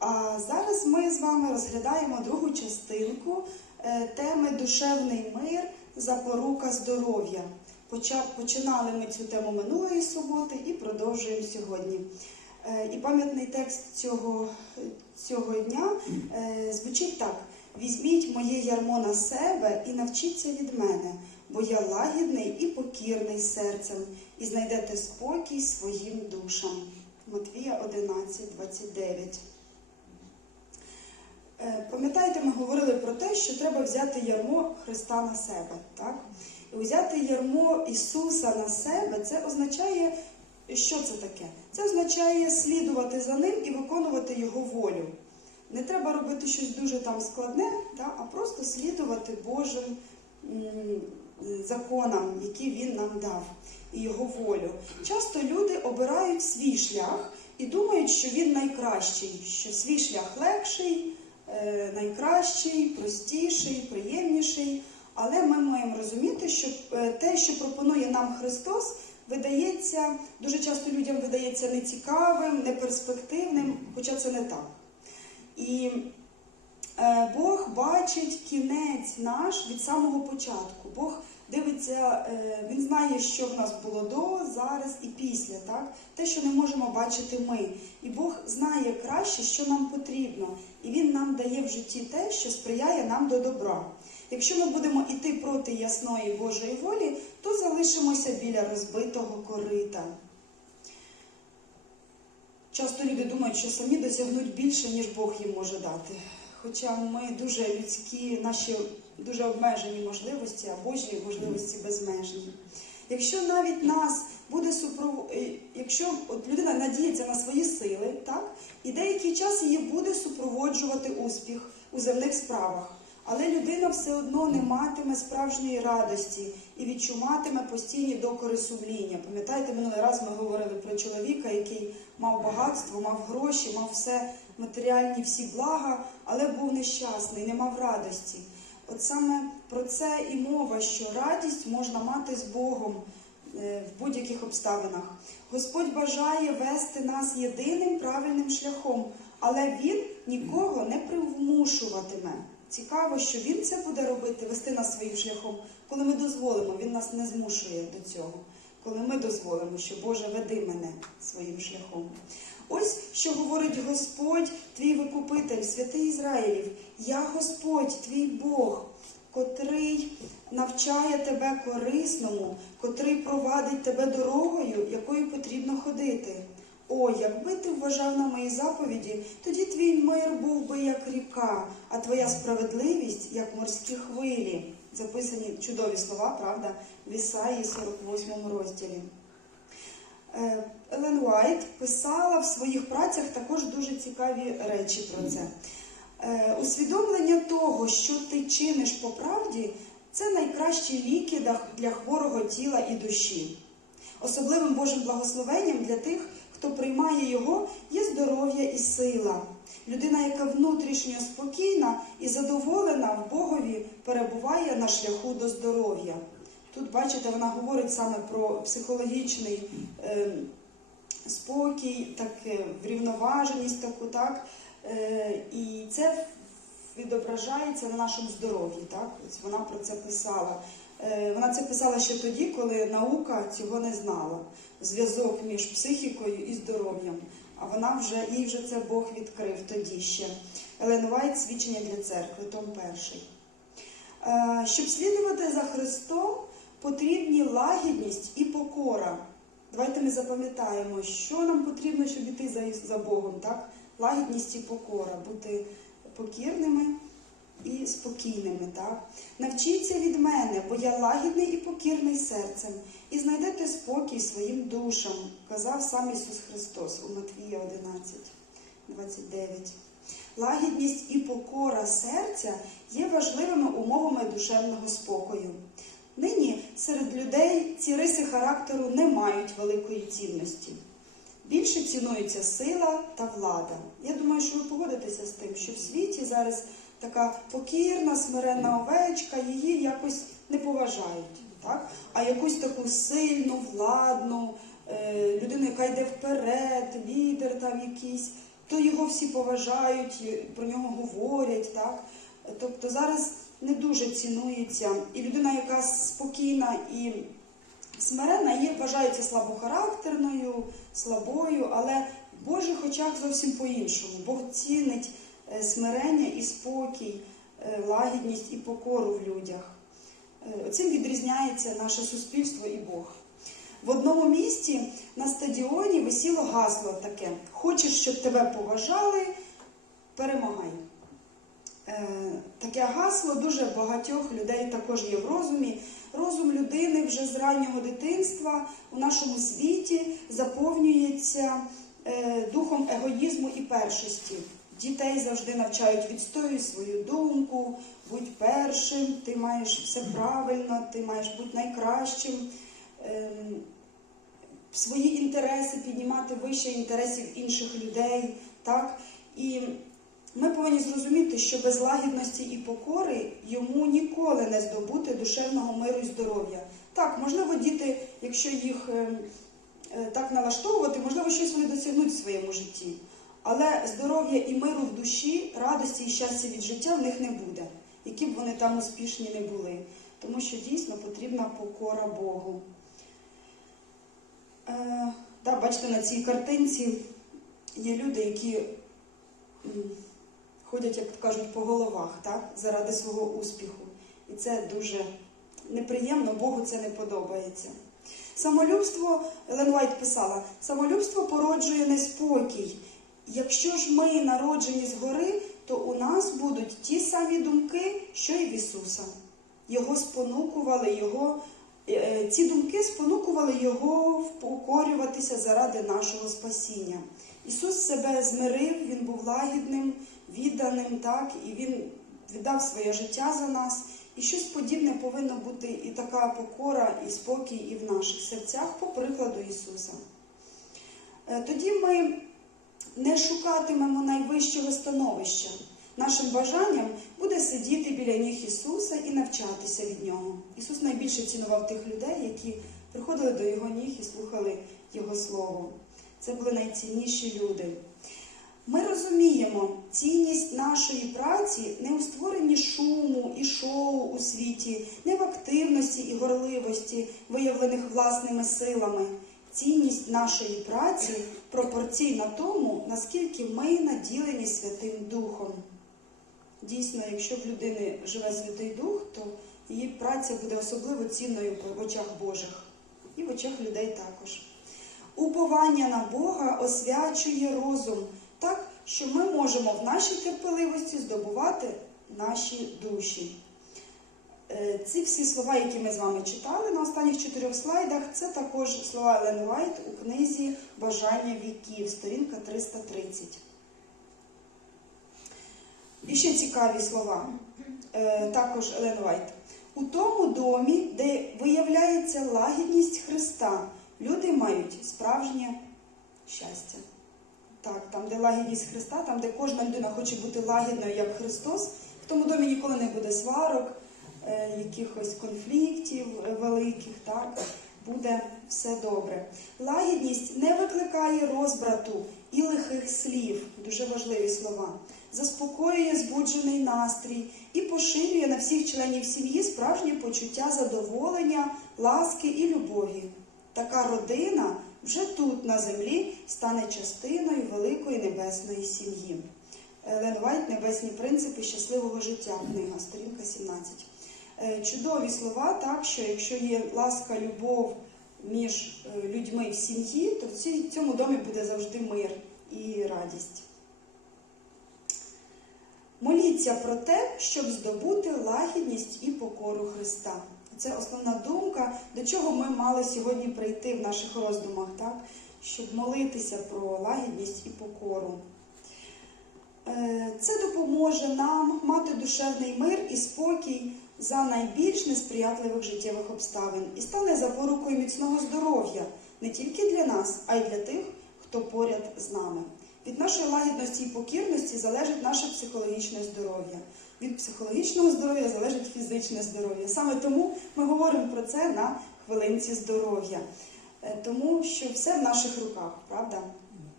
А зараз ми з вами розглядаємо другу частинку е, теми Душевний мир, запорука здоров'я. Починали ми цю тему минулої суботи і продовжуємо сьогодні. Е, І пам'ятний текст цього, цього дня е, звучить так: візьміть моє ярмо на себе і навчіться від мене, бо я лагідний і покірний серцем, і знайдете спокій своїм душам. Матвія 11, 29. Е, Пам'ятаєте, ми говорили про те, що треба взяти ярмо Христа на себе. Так? І взяти ярмо Ісуса на себе це означає, що це таке? Це означає слідувати за ним і виконувати Його волю. Не треба робити щось дуже там складне, та, а просто слідувати Божим законам, які Він нам дав, і Його волю. Часто люди обирають свій шлях і думають, що він найкращий, що свій шлях легший, найкращий, простіший, приємніший. Але ми маємо розуміти, що е, те, що пропонує нам Христос, видається дуже часто людям видається нецікавим, неперспективним, хоча це не так. І е, Бог бачить кінець наш від самого початку. Бог дивиться, е, він знає, що в нас було до, зараз і після, так? те, що не можемо бачити ми. І Бог знає краще, що нам потрібно, і Він нам дає в житті те, що сприяє нам до добра. Якщо ми будемо йти проти ясної Божої волі, то залишимося біля розбитого корита. Часто люди думають, що самі досягнуть більше, ніж Бог їм може дати. Хоча ми дуже людські, наші дуже обмежені можливості, а Божі можливості безмежні. Якщо навіть нас буде супров... е, якщо от людина надіється на свої сили, так, і деякий час її буде супроводжувати успіх у земних справах. Але людина все одно не матиме справжньої радості і відчуватиме постійні докори сумління. Пам'ятаєте, минулий раз ми говорили про чоловіка, який мав багатство, мав гроші, мав все матеріальні всі блага, але був нещасний, не мав радості. От саме про це і мова, що радість можна мати з Богом е, в будь-яких обставинах. Господь бажає вести нас єдиним правильним шляхом, але Він нікого не примушуватиме. Цікаво, що він це буде робити, вести нас своїм шляхом, коли ми дозволимо, він нас не змушує до цього. Коли ми дозволимо, що Боже веди мене своїм шляхом. Ось що говорить Господь, твій викупитель, святий Ізраїлів. Я Господь, твій Бог, котрий навчає тебе корисному, котрий провадить тебе дорогою, якою потрібно ходити. О, якби ти вважав на мої заповіді, тоді твій мир був би як ріка, а твоя справедливість як морські хвилі. Записані чудові слова, правда, в Ісаї 48 розділі. Е, Елен Уайт писала в своїх працях також дуже цікаві речі про це. Е, Усвідомлення того, що ти чиниш по правді, це найкращі ліки для хворого тіла і душі. Особливим Божим благословенням для тих, хто приймає його, є здоров'я і сила. Людина, яка внутрішньо спокійна і задоволена в Богові, перебуває на шляху до здоров'я. Тут, бачите, вона говорить саме про психологічний е, спокій, так, е, врівноваженість таку, так? Е, і це відображається на нашому здоров'ї. Так? Ось вона про це писала. Е, Вона це писала ще тоді, коли наука цього не знала. Зв'язок між психікою і здоров'ям. А вона вже їй вже це Бог відкрив тоді ще. Елен Вайт свідчення для церкви, том перший. Е, Щоб слідувати за Христом, потрібні лагідність і покора. Давайте ми запам'ятаємо, що нам потрібно, щоб іти за, Богом, так? Лагідність і покора, бути покірними і спокійними. Так? Навчіться від мене, бо я лагідний і покірний серцем, і знайдете спокій своїм душам, казав сам Ісус Христос у Матвія 11, 29. Лагідність і покора серця є важливими умовами душевного спокою. Нині серед людей ці риси характеру не мають великої цінності. Більше цінується сила та влада. Я думаю, що ви погодитеся з тим, що в світі зараз така покірна, смиренна овечка, її якось не поважають. Так? А якусь таку сильну, владну, е, людину, яка йде вперед, лідер там якийсь, то його всі поважають, про нього говорять. Так? Тобто зараз не дуже цінується. І людина, яка спокійна і смирена, є, вважається слабохарактерною, слабою, але в Божих очах зовсім по-іншому. Бог цінить смирення і спокій, е, лагідність і покору в людях. Е, Цим відрізняється наше суспільство і Бог. В одному місті на стадіоні висіло гасло таке: Хочеш, щоб тебе поважали, перемагай. Е, Таке гасло дуже багатьох людей також є в розумі. Розум людини вже з раннього дитинства у нашому світі заповнюється е, духом егоїзму і першості. Дітей завжди навчають відстоюй свою думку, будь першим, ти маєш все правильно, ти маєш бути найкращим. Ем, свої інтереси піднімати вище інтересів інших людей. Так? І ми повинні зрозуміти, що без лагідності і покори йому ніколи не здобути душевного миру і здоров'я. Так, можливо, діти, якщо їх е, е, так налаштовувати, можливо, щось вони досягнуть в своєму житті. Але здоров'я і миру в душі, радості і щастя від життя в них не буде, які б вони там успішні не були. Тому що дійсно потрібна покора Богу. Е, так, бачите, на цій картинці є люди, які ходять, як кажуть, по головах так, заради свого успіху. І це дуже неприємно, Богу це не подобається. Самолюбство, Елен Вайт писала, самолюбство породжує неспокій. Якщо ж ми народжені згори, то у нас будуть ті самі думки, що і в Ісуса. Його спонукували, його, е, ці думки спонукували його впокорюватися заради нашого спасіння. Ісус себе змирив, Він був лагідним, відданим, так, і Він віддав своє життя за нас. І щось подібне повинно бути і така покора, і спокій і в наших серцях, по прикладу Ісуса. Е, Тоді ми не шукатимемо найвищого становища. Нашим бажанням буде сидіти біля ніг Ісуса і навчатися від Нього. Ісус найбільше цінував тих людей, які приходили до Його ніг і слухали Його Слово. Це були найцінніші люди. Ми розуміємо цінність нашої праці не у створенні шуму і шоу у світі, не в активності і горливості, виявлених власними силами. Цінність нашої праці пропорційна тому, наскільки ми наділені Святим Духом. Дійсно, якщо в людини живе Святий Дух, то її праця буде особливо цінною в очах Божих і в очах людей також. Уповання на Бога освячує розум так, що ми можемо в нашій терпеливості здобувати наші душі. Е, Ці всі слова, які ми з вами читали на останніх чотирьох слайдах, це також слова Елен Вайт у книзі Бажання віків, сторінка 330. І ще цікаві слова. Е, Також Елен Вайт. У тому домі, де виявляється лагідність Христа, люди мають справжнє щастя. Так, там, де лагідність Христа, там, де кожна людина хоче бути лагідною, як Христос, в тому домі ніколи не буде сварок, якихось конфліктів е, великих, так, буде все добре. Лагідність не викликає розбрату і лихих слів, дуже важливі слова, заспокоює збуджений настрій і поширює на всіх членів сім'ї справжнє почуття задоволення, ласки і любові. Така родина вже тут, на землі, стане частиною великої небесної сім'ї. Елен Вайт Небесні принципи щасливого життя. Книга, сторінка 17. Е, Чудові слова, так що якщо є ласка, любов між е, людьми в сім'ї, то в цьому домі буде завжди мир і радість. Моліться про те, щоб здобути лагідність і покору Христа. Це основна думка, до чого ми мали сьогодні прийти в наших роздумах, так? щоб молитися про лагідність і покору. Е, Це допоможе нам мати душевний мир і спокій за найбільш несприятливих життєвих обставин і стане запорукою міцного здоров'я не тільки для нас, а й для тих, хто поряд з нами. Від нашої лагідності і покірності залежить наше психологічне здоров'я. Від психологічного здоров'я залежить фізичне здоров'я. Саме тому ми говоримо про це на хвилинці здоров'я. Е, Тому що все в наших руках, правда?